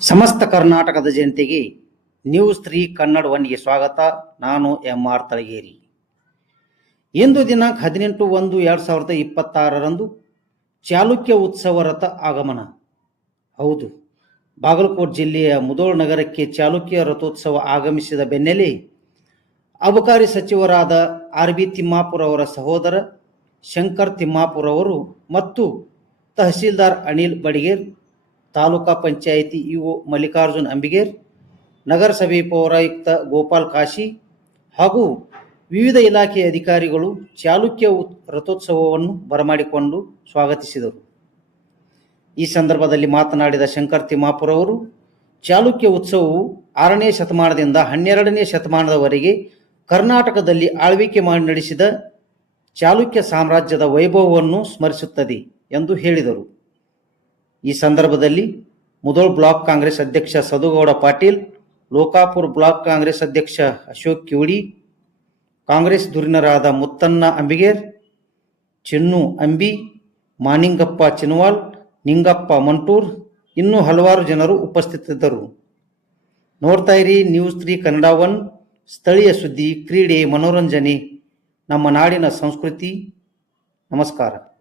ಸಮಸ್ತ ಕರ್ನಾಟಕದ ಜನತೆಗೆ ನ್ಯೂಸ್ ತ್ರೀ ಕನ್ನಡ ಒನ್ಗೆ ಸ್ವಾಗತ. ನಾನು ಎಂ ಆರ್ ತಳಗೇರಿ. ಇಂದು ದಿನಾಂಕ ಹದಿನೆಂಟು ಒಂದು ಎರಡು ಸಾವಿರದ ಇಪ್ಪತ್ತಾರರಂದು ಚಾಲುಕ್ಯ ಉತ್ಸವ ರಥ ಆಗಮನ. ಹೌದು, ಬಾಗಲಕೋಟೆ ಜಿಲ್ಲೆಯ ಮುದೋಳ್ ನಗರಕ್ಕೆ ಚಾಲುಕ್ಯ ರಥೋತ್ಸವ ಆಗಮಿಸಿದ ಬೆನ್ನಲ್ಲೇ ಅಬಕಾರಿ ಸಚಿವರಾದ ಆರ್ ಬಿ ತಿಮ್ಮಾಪುರ ಅವರ ಸಹೋದರ ಶಂಕರ್ ತಿಮ್ಮಾಪುರ ಅವರು ಮತ್ತು ತಹಸೀಲ್ದಾರ್ ಅನಿಲ್ ಬಡಿಗೇರ್ ತಾಲೂಕಾ ಪಂಚಾಯಿತಿ ಇಒ ಮಲ್ಲಿಕಾರ್ಜುನ್ ಅಂಬಿಗೇರ್, ನಗರಸಭೆ ಪೌರಾಯುಕ್ತ ಗೋಪಾಲ್ ಕಾಶಿ ಹಾಗೂ ವಿವಿಧ ಇಲಾಖೆಯ ಅಧಿಕಾರಿಗಳು ಚಾಲುಕ್ಯ ರಥೋತ್ಸವವನ್ನು ಬರಮಾಡಿಕೊಂಡು ಸ್ವಾಗತಿಸಿದರು. ಈ ಸಂದರ್ಭದಲ್ಲಿ ಮಾತನಾಡಿದ ಶಂಕರ್ ತಿಮ್ಮಾಪುರ ಅವರು, ಚಾಲುಕ್ಯ ಉತ್ಸವವು ಆರನೇ ಶತಮಾನದಿಂದ ಹನ್ನೆರಡನೇ ಶತಮಾನದವರೆಗೆ ಕರ್ನಾಟಕದಲ್ಲಿ ಆಳ್ವಿಕೆ ಮಾಡಿ ನಡೆಸಿದ ಚಾಲುಕ್ಯ ಸಾಮ್ರಾಜ್ಯದ ವೈಭವವನ್ನು ಸ್ಮರಿಸುತ್ತದೆ ಎಂದು ಹೇಳಿದರು. ಈ ಸಂದರ್ಭದಲ್ಲಿ ಮುದೋಳ್ ಬ್ಲಾಕ್ ಕಾಂಗ್ರೆಸ್ ಅಧ್ಯಕ್ಷ ಸದುಗೌಡ ಪಾಟೀಲ್, ಲೋಕಾಪುರ ಬ್ಲಾಕ್ ಕಾಂಗ್ರೆಸ್ ಅಧ್ಯಕ್ಷ ಅಶೋಕ್ ಕಿವಡಿ, ಕಾಂಗ್ರೆಸ್ ಧುರೀಣರಾದ ಮುತ್ತನ್ನ ಅಂಬಿಗೇರ್, ಚಿನ್ನು ಅಂಬಿ ಮಾನಿಂಗಪ್ಪ ಚಿನ್ವಾಲ್, ನಿಂಗಪ್ಪ ಮಂಟೂರ್ ಇನ್ನೂ ಹಲವಾರು ಜನರು ಉಪಸ್ಥಿತರಿದ್ದರು ನೋಡ್ತಾ ಇರಿ ನ್ಯೂಸ್ ತ್ರೀ ಕನ್ನಡ ಒನ್ ಸ್ಥಳೀಯ ಸುದ್ದಿ, ಕ್ರೀಡೆ, ಮನೋರಂಜನೆ, ನಮ್ಮ ನಾಡಿನ ಸಂಸ್ಕೃತಿ. ನಮಸ್ಕಾರ.